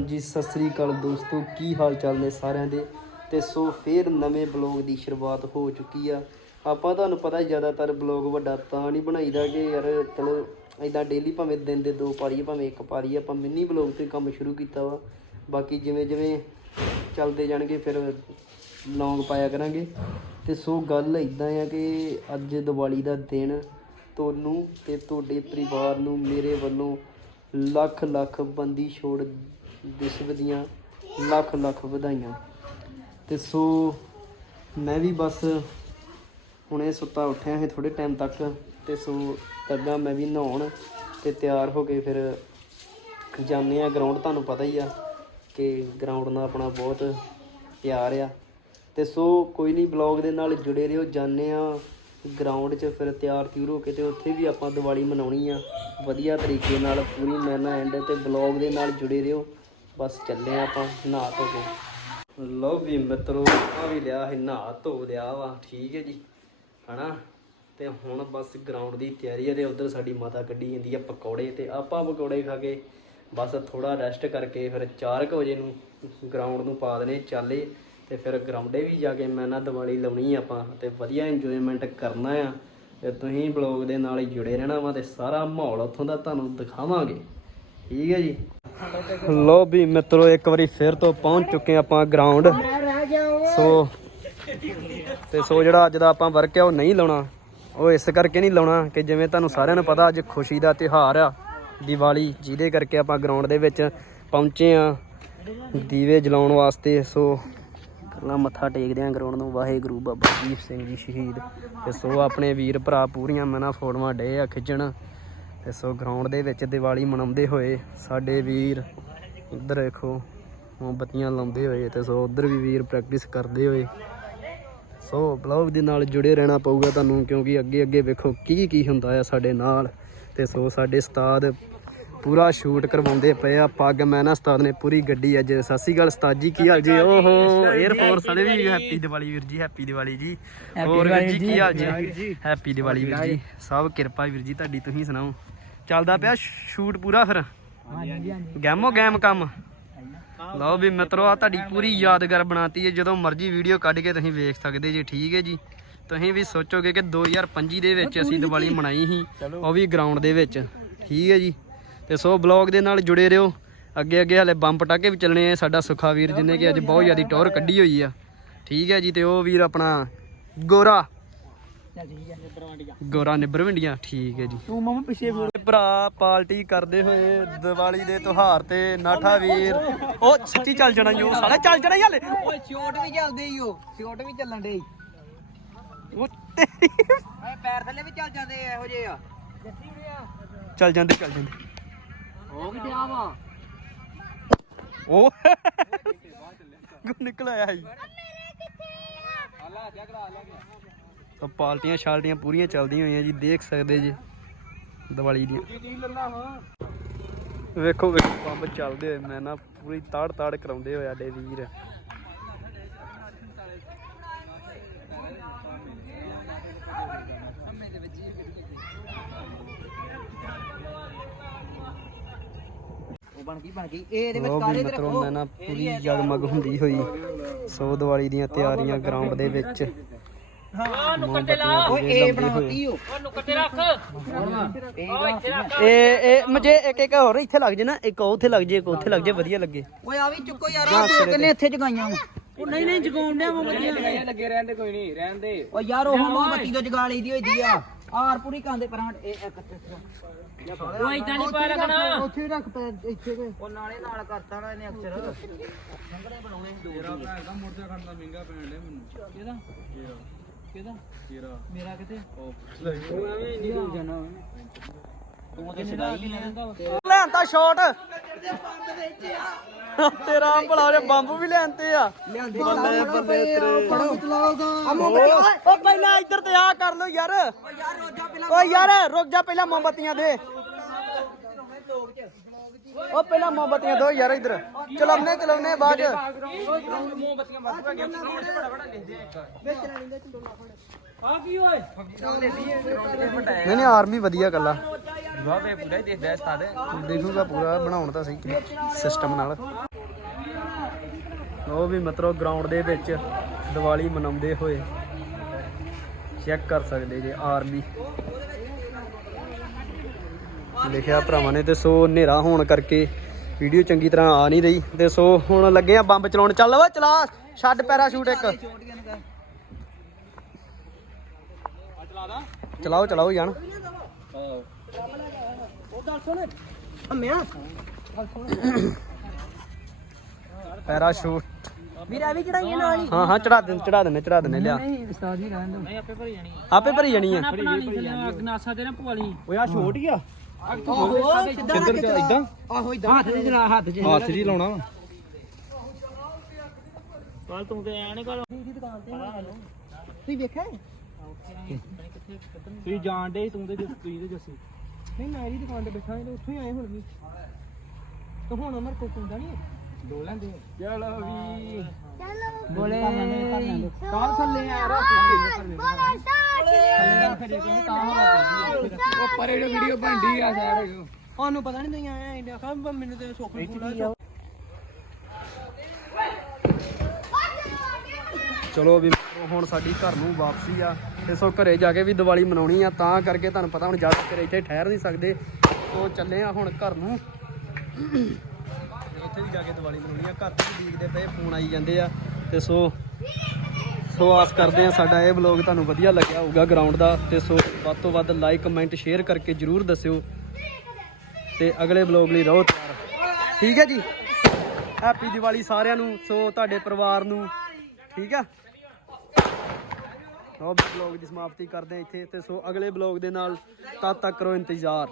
ਜੀ ਸਤਿ ਸ੍ਰੀ ਅਕਾਲ ਦੋਸਤੋ। ਕੀ ਹਾਲ ਚਾਲ ਨੇ ਸਾਰਿਆਂ ਦੇ? ਤੇ ਸੋ ਫੇਰ ਨਵੇਂ ਬਲੌਗ ਦੀ ਸ਼ੁਰੂਆਤ ਹੋ ਚੁੱਕੀ ਆ। ਆਪਾਂ ਤੁਹਾਨੂੰ ਪਤਾ ਜ਼ਿਆਦਾਤਰ ਬਲੌਗ ਵੱਡਾ ਤਾਂ ਨਹੀਂ ਬਣਾਈਦਾ ਕਿ ਯਾਰ ਚਲੋ ਇਦਾਂ ਡੇਲੀ ਭਾਵੇਂ ਦਿਨ ਦੇ ਦੋ ਪਾਰੀ ਆ, ਭਾਵੇਂ ਇੱਕ ਪਾਰੀ ਆ, ਆਪਾਂ ਮਿੰਨੀ ਬਲੌਗ ਤੇ ਕੰਮ ਸ਼ੁਰੂ ਕੀਤਾ ਵਾ। ਬਾਕੀ ਜਿਵੇਂ ਜਿਵੇਂ ਚੱਲਦੇ ਜਾਣਗੇ ਫਿਰ ਲੌਂਗ ਪਾਇਆ ਕਰਾਂਗੇ। ਤੇ ਸੋ ਗੱਲ ਇਦਾਂ ਆ ਕਿ ਅੱਜ ਦੀਵਾਲੀ ਦਾ ਦਿਨ ਤੁਹਾਨੂੰ ਤੇ ਤੁਹਾਡੇ ਪਰਿਵਾਰ ਨੂੰ ਮੇਰੇ ਵੱਲੋਂ ਲੱਖ ਲੱਖ ਬੰਦੀ ਛੋੜ ਵਿਸ਼ਵ ਦੀਆਂ ਲੱਖ ਲੱਖ ਵਧਾਈਆਂ। ਤੇ ਸੋ ਮੈਂ ਵੀ ਬਸ ਹੁਣੇ ਸੁੱਤਾ ਉੱਠਿਆ ਹੈ ਥੋੜੇ ਟਾਈਮ ਤੱਕ, ਤੇ ਸੋ ਲੱਗਾ ਮੈਂ ਵੀ ਨਹਾਉਣ ਤੇ ਤਿਆਰ ਹੋ ਕੇ ਫਿਰ ਜਾਂਦੇ ਆ ਗਰਾਊਂਡ ਤੁਹਾਨੂੰ ਪਤਾ ਹੀ ਆ ਕਿ ਗਰਾਊਂਡ ਨਾਲ ਆਪਣਾ ਬਹੁਤ ਪਿਆਰ ਆ। ਤੇ ਸੋ ਕੋਈ ਨਹੀਂ ਬਲੌਗ ਦੇ ਨਾਲ ਜੁੜੇ ਰਹੋ, ਜਾਂਦੇ ਆ ਗਰਾਊਂਡ 'ਚ ਫਿਰ ਤਿਆਰ ਤਿਉਰ ਹੋ ਕੇ ਤੇ ਉੱਥੇ ਵੀ ਆਪਾਂ ਦੀਵਾਲੀ ਮਨਾਉਣੀ ਆ। ਵਧੀਆ ਤਰੀਕੇ ਨਾਲ ਪੂਰੀ ਮੈਨਾ ਐਂਡ ਤੇ ਬਲੌਗ ਦੇ ਨਾਲ ਜੁੜੇ ਰਹੋ। ਬਸ ਚੱਲੇ ਆ ਆਪਾਂ, ਨਹਾ ਧੋ ਕੇ। ਲਓ ਵੀ ਮਿੱਤਰੋ, ਆ ਵੀ ਲਿਆ ਹੈ ਨਹਾ ਧੋ ਲਿਆ ਵਾ, ਠੀਕ ਹੈ ਜੀ, ਹਨਾ? ਤੇ ਹੁਣ ਬਸ ਗਰਾਊਂਡ ਦੀ ਤਿਆਰੀ ਹੈ ਤੇ ਉਧਰ ਸਾਡੀ ਮਾਤਾ ਕੱਢੀ ਜਾਂਦੀ ਆ ਪਕੌੜੇ ਤੇ ਆਪਾਂ ਪਕੌੜੇ ਖਾ ਕੇ ਬਸ ਥੋੜਾ ਰੈਸਟ ਕਰਕੇ ਫਿਰ 4 ਵਜੇ ਨੂੰ ਗਰਾਊਂਡ ਨੂੰ ਪਾ ਦਨੇ ਚਾਲੇ ਤੇ ਫਿਰ ਗਰਾਊਂਡੇ ਵੀ ਜਾ ਕੇ ਮੈਂ ਨਾ ਦੀਵਾਲੀ ਲਾਉਣੀ ਆਪਾਂ ਤੇ ਵਧੀਆ ਇੰਜੋਇਮੈਂਟ ਕਰਨਾ ਆ ਤੇ ਤੁਸੀਂ ਬਲੌਗ ਦੇ ਨਾਲ ਹੀ ਜੁੜੇ ਰਹਿਣਾ ਵਾ ਤੇ ਸਾਰਾ ਮਾਹੌਲ ਉੱਥੋਂ ਦਾ ਤੁਹਾਨੂੰ ਦਿਖਾਵਾਂਗੇ। ਠੀਕ ਹੈ ਜੀ। ਲੋ ਵੀ ਮਿੱਤਰੋ, ਇੱਕ ਵਾਰੀ ਫਿਰ ਤੋਂ ਪਹੁੰਚ ਚੁੱਕੇ ਆਪਾਂ ਗਰਾਊਂਡ ਸੋ, ਤੇ ਸੋ ਜਿਹੜਾ ਅੱਜ ਦਾ ਆਪਾਂ ਵਰਕ ਆ ਉਹ ਨਹੀਂ ਲਾਉਣਾ। ਉਹ ਇਸ ਕਰਕੇ ਨਹੀਂ ਲਾਉਣਾ ਕਿ ਜਿਵੇਂ ਤੁਹਾਨੂੰ ਸਾਰਿਆਂ ਨੂੰ ਪਤਾ, ਅੱਜ ਖੁਸ਼ੀ ਦਾ ਤਿਉਹਾਰ ਆ। ਦੀਵਾਲੀ, ਜਿਹਦੇ ਕਰਕੇ ਆਪਾਂ ਗਰਾਊਂਡ ਦੇ ਵਿੱਚ ਪਹੁੰਚੇ ਆ ਦੀਵੇ ਜਲਾਉਣ ਵਾਸਤੇ। ਸੋ ਪਹਿਲਾਂ ਮੱਥਾ ਟੇਕਦੇ ਆ ਗਰਾਊਂਡ ਨੂੰ। ਵਾਹਿਗੁਰੂ ਬਾਬਾ ਦੀਪ ਸਿੰਘ ਜੀ ਸ਼ਹੀਦ। ਤੇ ਸੋ, ਆਪਣੇ ਵੀਰ ਭਰਾ ਪੂਰੀਆਂ ਮਨਾ ਫੋਟੋਆਂ ਡੇ ਆ ਖਿੱਚਣ। ਤੇ ਸੋ ਗਰਾਊਂਡ ਦੇ ਵਿੱਚ ਦੀਵਾਲੀ ਮਨਾਉਂਦੇ ਹੋਏ ਸਾਡੇ ਵੀਰ ਉੱਧਰ ਦੇਖੋ, ਮੋਮਬੱਤੀਆਂ ਲਾਉਂਦੇ ਹੋਏ ਤੇ ਸੋ ਉੱਧਰ ਵੀ ਵੀਰ ਪ੍ਰੈਕਟਿਸ ਕਰਦੇ ਹੋਏ। ਸੋ ਬਲੌਗ ਦੇ ਨਾਲ ਜੁੜੇ ਰਹਿਣਾ ਪਊਗਾ ਤੁਹਾਨੂੰ, ਕਿਉਂਕਿ ਅੱਗੇ ਅੱਗੇ ਵੇਖੋ ਕੀ ਕੀ ਹੁੰਦਾ ਆ ਸਾਡੇ ਨਾਲ। ਤੇ ਸੋ ਸਾਡੇ ਉਸਤਾਦ ਪੂਰਾ ਸ਼ੂਟ ਕਰਵਾਉਂਦੇ ਪਏ ਆ। ਪੱਗ ਮੈਂ ਨਾ ਉਸਤਾਦ ਨੇ ਪੂਰੀ ਗੱਡੀ ਅੱਜ ਸਤਿ ਸ਼੍ਰੀ ਅਕਾਲ ਉਸਤਾਦ ਜੀ ਕੀ ਹਾਲ ਜੀ? ਓਹੋ 에ਅਰ ਫੋਰਸ ਵਾਲੇ ਵੀ ਹੈਪੀ ਦੀਵਾਲੀ ਵੀਰ ਜੀ ਹੈਪੀ ਦੀਵਾਲੀ ਜੀ। ਹੋਰ ਵੀਰ ਜੀ ਕੀ ਹਾਲ ਜੀ? ਹੈਪੀ ਦੀਵਾਲੀ ਵੀਰ ਜੀ। ਸਭ ਕਿਰਪਾ ਵੀਰ ਜੀ ਤੁਹਾਡੀ ਤੁਸੀਂ ਸੁਣਾਓ। ਚੱਲਦਾ ਪਿਆ ਸ਼ੂਟ ਪੂਰਾ ਫਿਰ? ਗੈਮੋ ਗੈਮ ਕੰਮ? ਲਓ ਵੀ ਮਿੱਤਰੋ ਆ ਤੁਹਾਡੀ ਪੂਰੀ ਯਾਦਗਾਰ ਬਣਾਤੀ ਹੈ। ਜਦੋਂ ਮਰਜ਼ੀ ਵੀਡੀਓ ਕੱਢ ਕੇ ਤੁਸੀਂ ਵੇਖ ਸਕਦੇ ਜੀ ਠੀਕ ਹੈ ਜੀ। ਤੁਸੀਂ ਵੀ ਸੋਚੋਗੇ ਕਿ 2025 ਦੇ ਵਿੱਚ ਅਸੀਂ ਦੀਵਾਲੀ ਮਨਾਈ ਸੀ ਉਹ ਵੀ ਗਰਾਊਂਡ ਦੇ ਵਿੱਚ। ਠੀਕ ਹੈ ਜੀ। ਤੇ ਸੋ ਬਲੌਗ ਦੇ ਨਾਲ ਜੁੜੇ ਰਹੋ। ਅੱਗੇ ਅੱਗੇ ਹਲੇ ਬੰਬ ਪਟਾਕੇ ਵੀ ਚੱਲਣੇ ਆ ਸਾਡਾ ਸੁਖਾ ਵੀਰ ਜਿਨੇ ਕਿ ਅੱਜ ਬਹੁਤ ਜ਼ਿਆਦਾ ਟੌਰ ਕੱਢੀ ਹੋਈ ਆ। ਠੀਕ ਹੈ ਜੀ ਤੇ ਉਹ ਵੀਰ ਆਪਣਾ ਗੋਰਾ। ਗੋਰਾ ਨਿਬਰ ਵਿੰਡੀਆਂ ਠੀਕ ਹੈ ਜੀ। ਤੂੰ ਮਮਾ ਪਿੱਛੇ ਭਰਾ ਪਾਰਟੀ ਕਰਦੇ ਹੋਏ ਦੀਵਾਲੀ ਦੇ ਤਿਉਹਾਰ ਤੇ ਨਾਠਾ ਵੀਰ। ਉਹ ਸੱਚੀ ਚੱਲ ਜਾਣਾ ਯੋ ਸਾਲਾ ਚੱਲ ਜਾਣਾ ਹਲੇ। ਓਏ ਸ਼ੋਟ ਵੀ ਚੱਲਦੇ ਈ ਓ ਸ਼ੋਟ ਵੀ ਚੱਲਣ ਦੇ ਉਹ ਤੇਰੀ ਓਏ ਪੈਰ ਥੱਲੇ ਵੀ ਚੱਲ ਜਾਂਦੇ ਇਹੋ ਜਿਹੇ ਆ। ਚੱਲ ਜਾਂਦੇ ਚੱਲ ਜਾਂਦੇ। ਹੋ ਕੀ ਵਾ। ਉਹ ਨਿਕਲ ਆਇਆ ਸੀ। ਤਾਂ ਪਾਰਟੀਆਂ ਸ਼ਾਲਟੀਆਂ ਪੂਰੀਆਂ ਚੱਲਦੀਆਂ ਹੋਈਆਂ ਜੀ, ਦੇਖ ਸਕਦੇ ਜੀ। ਦੀਵਾਲੀ ਦੀਆਂ। ਵੇਖੋ ਵੇਖੋ, ਪੰਪ ਚੱਲਦੇ ਹੋਏ ਮੈਂ ਨਾ ਪੂਰੀ ਤਾੜ ਤਾੜ ਕਰਾਉਂਦੇ ਹੋਏ ਆਡੇ ਵੀਰ। ਬਣ ਗਈ ਬਣ ਗਈ। ਇਹ ਇਹਦੇ ਵਿੱਚ ਲੋ ਵੀ ਕਾਲੇ ਤੇ ਮਿੱਤਰੋ ਰੱਖੋ। ਮੈਂ ਨਾ ਪੂਰੀ ਜਗਮਗ ਹੁੰਦੀ ਹੋਈ। ਸੋ ਦੀਵਾਲੀ ਦੀਆਂ ਤਿਆਰੀਆਂ ਗਰਾਊਂਡ ਦੇ ਵਿੱਚ। ਓਏ ਇਹ ਬਣਾਤੀ ਓ ਇਹ ਇਹ ਮੁਝੇ ਇੱਕ ਇੱਕ ਹੋਰ ਇੱਥੇ ਲੱਗ ਜੇ ਨਾ ਇੱਕ ਉੱਥੇ ਲੱਗ ਜੇ ਇੱਕ ਉੱਥੇ ਲੱਗ ਜੇ ਵਧੀਆ ਲੱਗੇ। ਓਏ ਆ ਵੀ ਚੁੱਕੋ ਯਾਰ ਆ ਦੋ ਕਿੰਨੇ ਇੱਥੇ ਜਗਾਈਆਂ ਵਾ? ਉਹ ਨਹੀਂ ਨਹੀਂ ਜਗਾਉਣ ਡਿਆ ਮੋਮਬੱਤੀਆਂ ਲੱਗੇ ਰਹਿੰਦੇ ਕੋਈ ਨਹੀਂ ਰਹਿੰਦੇ ਓ ਯਾਰ ਉਹ ਮੋਮਬੱਤੀ ਤੋਂ ਜਗਾ ਲਈ ਦੀ ਹੋਈ ਦੀ ਆ। ਆਰ ਪੂਰੀ ਕਾਂਦੇ ਪਰਾਂ ਇਹ ਇੱਕ ਉਹ ਇਦਾਂ ਨਹੀਂ ਪਾ ਲੱਗਣਾ ਉੱਥੇ ਰੱਖ ਪੈ ਇੱਥੇ ਤੇ। ਉਹ ਨਾਲੇ ਨਾਲ ਕਰਤਾ ਨਾ ਇਹਨੇ ਅਕਸਰ। ਸੰਗੜੇ ਬਣਾਉਣੇ ਦੋ ਤੇਰਾ ਭੈਣ ਮੋਰਚਾ ਖੜਨ ਦਾ ਮਹਿੰਗਾ ਪੈਣ ਡਿਆ ਮੈਨੂੰ। ਕਿਹਦਾ? ਕਿਹਦਾ? ਤੇਰਾ। ਮੇਰਾ ਕਿਤੇ? ਉਹ ਐਵੇਂ ਨਹੀਂ ਜਾਣਾ ਤੂੰ ਸਦਾਈ ਲੈਂਦਾ ਲੈਂਦਾ ਸ਼ਾਟ ਤੇਰਾ ਭਲਾ ਰੇ ਬੰਬ ਵੀ ਲੈਂਦੇ ਆ। ਲਿਆਂਦੇ ਬੱਲੇ ਬੱਲੇ ਤੇਰੇ ਆ ਉਹ ਪਹਿਲਾਂ ਇੱਧਰ ਤੇ ਆ ਕਰ ਲੋ ਯਾਰ। ਯਾਰ ਰੋਜਾ ਪਹਿਲਾਂ ਓ ਯਾਰ ਰੁਕ ਜਾ ਪਹਿਲਾਂ ਮੋਮਬੱਤੀਆਂ ਦੇ। ਉਹ ਪਹਿਲਾਂ ਮੋਮਬੱਤੀਆਂ ਦੋ ਯਾਰ ਇੱਧਰ। ਚਲਾਉਨੇ ਚਲਾਉਨੇ ਬਾਅਦ। ਨਹੀਂ ਨਹੀਂ ਆਰਮੀ ਵਧੀਆ ਕੱਲਾ। ਵਾਹ ਵੇ ਪੂਰਾ ਹੀ ਦੇਖਦਾ ਸਤਾਦ ਦੇਖੂਗਾ ਪੂਰਾ ਬਣਾਉਣ ਤਾਂ ਸਹੀ। ਸਿਸਟਮ ਨਾਲ। ਉਹ ਵੀ ਮਤਲਬ ਗਰਾਊਂਡ ਦੇ ਵਿੱਚ ਦੀਵਾਲੀ ਮਨਾਉਂਦੇ ਹੋਏ ਚੈੱਕ ਕਰ ਸਕਦੇ ਜੇ ਆਰਮੀ। ਲਿਖਿਆ ਭਰਾਵਾਂ ਨੇ ਤੇ ਸੋ ਹਨੇਰਾ ਹੋਣ ਕਰਕੇ ਵੀਡੀਓ ਚੰਗੀ ਤਰ੍ਹਾਂ ਆ ਨਹੀਂ ਰਹੀ। ਤੇ ਸੋ ਹੁਣ ਲੱਗੇ ਆ ਬੰਬ ਚਲਾਉਣ। ਚੱਲ ਵਾ ਚਲਾ। ਛੱਡ ਪੈਰਾਸ਼ੂਟ ਇੱਕ। ਚਲਾਓ ਚਲਾਓ ਜਾਨ ਉਹ ਗੱਲ ਸੁਣ। ਅੰਮਿਆ। ਪੈਰਾਸ਼ੂਟ ਵੀਰਾ ਵੀ ਚੜਾਈਏ ਨਾਲ ਹੀ। ਹਾਂ ਹਾਂ ਚੜਾ ਦੇ ਚੜਾ ਦਿੰਨੇ ਚੜਾ ਦਿੰਨੇ ਲਿਆ। ਨਹੀਂ ਉਸਤਾਦ ਜੀ ਰਹਿਣ ਦੋ ਨਹੀਂ ਆਪੇ ਭਰੀ ਜਾਣੀ ਆਪੇ ਭਰੀ ਜਾਣੀ ਆ ਅਗਨਾਸਾ ਤੇ ਨਾ ਪਵਾਲੀ ਓਏ ਆ ਛੋਟ ਹੀ ਆ। ਆਹੋ ਸਿੱਧਾ ਰੱਖ ਇਦਾਂ ਆਹੋ ਇਦਾਂ ਹੱਥ ਚ ਲਾ ਹੱਥ ਚ ਹੱਥ ਜੀ ਲਾਉਣਾ ਵਾ। ਕੱਲ ਤੂੰ ਤੇ ਆਣੇ ਕੱਲ। ਦੀ ਦੁਕਾਨ ਤੇ। ਤੁਸੀਂ ਵੇਖਿਆ ਤੁਸੀਂ ਜਾਣਦੇ ਤੂੰ ਤੇ ਤੁਸੀਂ ਤੇ ਜੱਸੀ। ਨਹੀਂ ਮੈਂ ਇਹਦੀ ਦੁਕਾਨ ਤੇ ਬੈਠਾ ਤੇ ਉੱਥੋਂ ਹੀ ਆਏ ਹੁਣ ਵੀ ਤੇ ਹੁਣ ਅਮਰ ਕੋ ਕੁੰਦਾ ਨਹੀਂ ਦੋ ਲੈਂਦੇ ਚਲੋ ਵੀ। ਬੋਲੇ। ਕਾਲ ਥੱਲੇ ਆ? ਰਹਾ ਉਹ ਪਰੇ ਜੋ ਵੀਡੀਓ ਬਣਦੀ ਆ ਸਾਈਡ ਉਹਨੂੰ ਪਤਾ ਨਹੀਂ ਤੁਸੀਂ ਆਏ ਇੰਡੀਆ ਕਾ ਮੈਨੂੰ ਤੇ ਸੁੱਖ ਫੂਲਾ ਚਲੋ ਵੀ ਹੁਣ ਸਾਡੀ ਘਰ ਨੂੰ ਵਾਪਸੀ ਆ ਤੇ ਸੋ ਘਰੇ ਜਾ ਕੇ ਵੀ ਦੀਵਾਲੀ ਮਨਾਉਣੀ ਆ, ਤਾਂ ਕਰਕੇ ਤੁਹਾਨੂੰ ਪਤਾ ਹੁਣ ਜਾ ਕੇ ਇੱਥੇ ਠਹਿਰ ਨਹੀਂ ਸਕਦੇ ਸੋ ਚੱਲੇ ਆ ਹੁਣ ਘਰ ਨੂੰ। ਤੇ ਉੱਥੇ ਵੀ ਜਾ ਕੇ ਦੀਵਾਲੀ ਮਨਾਉਣੀ ਆ, ਘਰ ਤੋਂ ਵੀ ਦੇਖਦੇ ਪਏ, ਫੋਨ ਆਈ ਜਾਂਦੇ ਆ, ਤੇ ਸੋ ਸੋ ਆਸ ਕਰਦੇ ਆ ਸਾਡਾ ਇਹ ਵਲੌਗ ਤੁਹਾਨੂੰ ਵਧੀਆ ਲੱਗਿਆ ਹੋਊਗਾ ਗਰਾਊਂਡ ਦਾ, ਤੇ ਸੋ ਵੱਧ ਤੋਂ ਵੱਧ ਲਾਈਕ ਕਮੈਂਟ ਸ਼ੇਅਰ ਕਰਕੇ ਜਰੂਰ ਦੱਸਿਓ। ਤੇ ਅਗਲੇ ਵਲੌਗ ਲਈ ਰਹੋ ਤਿਆਰ। ਠੀਕ ਹੈ ਜੀ? ਹੈਪੀ ਦੀਵਾਲੀ ਸਾਰਿਆਂ ਨੂੰ, ਸੋ ਤੁਹਾਡੇ ਪਰਿਵਾਰ ਨੂੰ। ਠੀਕ ਆ? ਲਓ ਵਲੌਗ ਦੀ ਸਮਾਪਤੀ ਕਰਦੇ ਹਾਂ ਇੱਥੇ। ਤੇ ਸੋ ਅਗਲੇ ਵਲੌਗ ਦੇ ਨਾਲ ਤਦ ਤੱਕ ਕਰੋ ਇੰਤਜ਼ਾਰ।